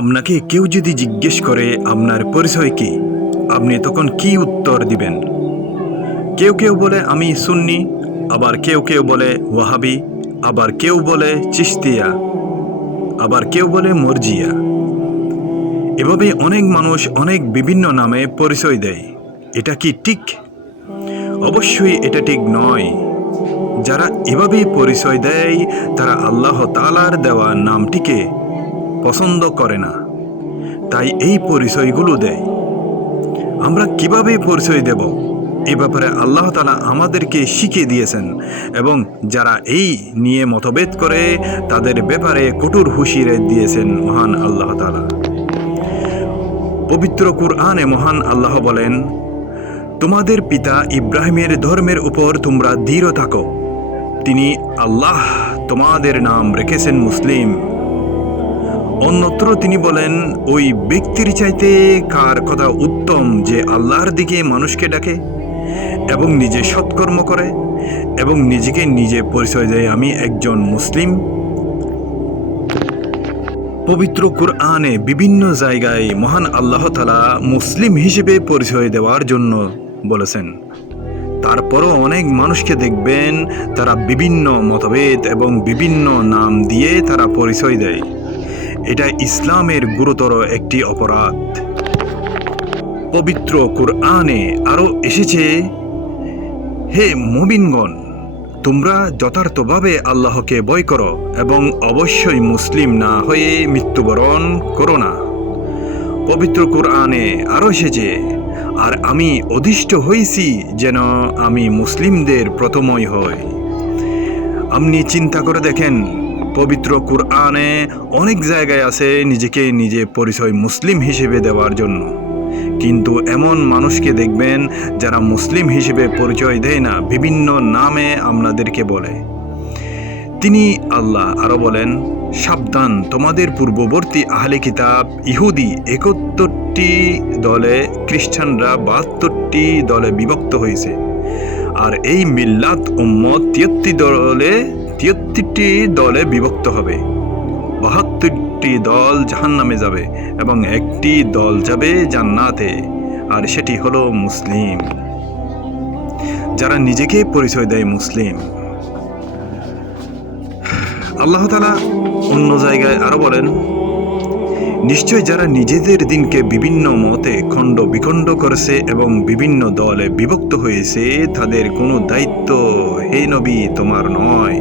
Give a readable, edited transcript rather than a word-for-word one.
আপনাকে কেউ যদি জিজ্ঞেস করে আপনার পরিচয় কি, আপনি তখন কি উত্তর দিবেন? কেউ কেউ বলে আমি সুন্নি, আবার কেউ কেউ বলে ওয়াহাবি, আবার কেউ বলে চিশতিয়া, আবার কেউ বলে মরজিয়া। এভাবে অনেক মানুষ অনেক বিভিন্ন নামে পরিচয় দেয়। এটা কি ঠিক? অবশ্যই এটা ঠিক নয়। যারা এভাবে পরিচয় দেয় তারা আল্লাহ তাআলার দেওয়া নামটিকে পছন্দ করে না, তাই এই পরিচয়গুলো দেয়। আমরা কিভাবে পরিচয় দেব এ ব্যাপারে আল্লাহ তাআলা আমাদেরকে শিখিয়ে দিয়েছেন, এবং যারা এই নিয়ে মতভেদ করে তাদের ব্যাপারে কঠোর হুঁশিয়ারি দিয়েছেন মহান আল্লাহ তাআলা। পবিত্র কুরআনে মহান আল্লাহ বলেন, তোমাদের পিতা ইব্রাহিমের ধর্মের উপর তোমরা দৃঢ় থাকো, তিনি আল্লাহ তোমাদের নাম রেখেছেন মুসলিম। অন্যত্র তিনি বলেন, ওই ব্যক্তির চাইতে কার কথা উত্তম যে আল্লাহর দিকে মানুষকে ডাকে এবং নিজে সৎকর্ম করে এবং নিজেকে নিজে পরিচয় দেয় আমি একজন মুসলিম। পবিত্র কুরআনে বিভিন্ন জায়গায় মহান আল্লাহ তাআলা মুসলিম হিসেবে পরিচয় দেওয়ার জন্য বলেছেন। তারপরও অনেক মানুষকে দেখবেন তারা বিভিন্ন মতভেদ এবং বিভিন্ন নাম দিয়ে তারা পরিচয় দেয়। এটা ইসলামের গুরুতর একটি অপরাধ। পবিত্র কুরআনে আরও এসেছে, হে মুমিনগণ, তোমরা যথার্থভাবে আল্লাহকে ভয় করো এবং অবশ্যই মুসলিম না হয়ে মৃত্যুবরণ করো না। পবিত্র কুরআনে আরও এসেছে, আর আমি অধিষ্ঠ হয়েছি যেন আমি মুসলিমদের প্রথমই হই। আপনি চিন্তা করে দেখেন, পবিত্র কুরআনে অনেক জায়গায় আছে নিজেকে নিজে পরিচয় মুসলিম হিসেবে দেওয়ার জন্য, কিন্তু এমন মানুষকে দেখবেন যারা মুসলিম হিসেবে পরিচয় দেয় না, বিভিন্ন নামে আপনাদেরকে বলে। তিনি আল্লাহ আরও বলেন, সাবধান, তোমাদের পূর্ববর্তী আহলে কিতাব ইহুদি ৭১টি দলে, খ্রিস্টানরা ৭২টি দলে বিভক্ত হয়েছে, আর এই মিল্লাত উম্মত ৭৩টি দলে বিভক্ত হবে। ৭২টি দল জাহান্নামে যাবে এবং একটি দল যাবে জান্নাতে, আর সেটি হলো মুসলিম, যারা নিজেকে পরিচয় দেয় মুসলিম। আল্লাহ তাআলা অন্য জায়গায় আরো বলেন, নিশ্চয় যারা নিজেদের দিনকে বিভিন্ন মতে খণ্ড বিখণ্ড করেছে এবং বিভিন্ন দলে বিভক্ত হয়েছে, তাদের কোনো দায়িত্ব হে নবী তোমার নয়।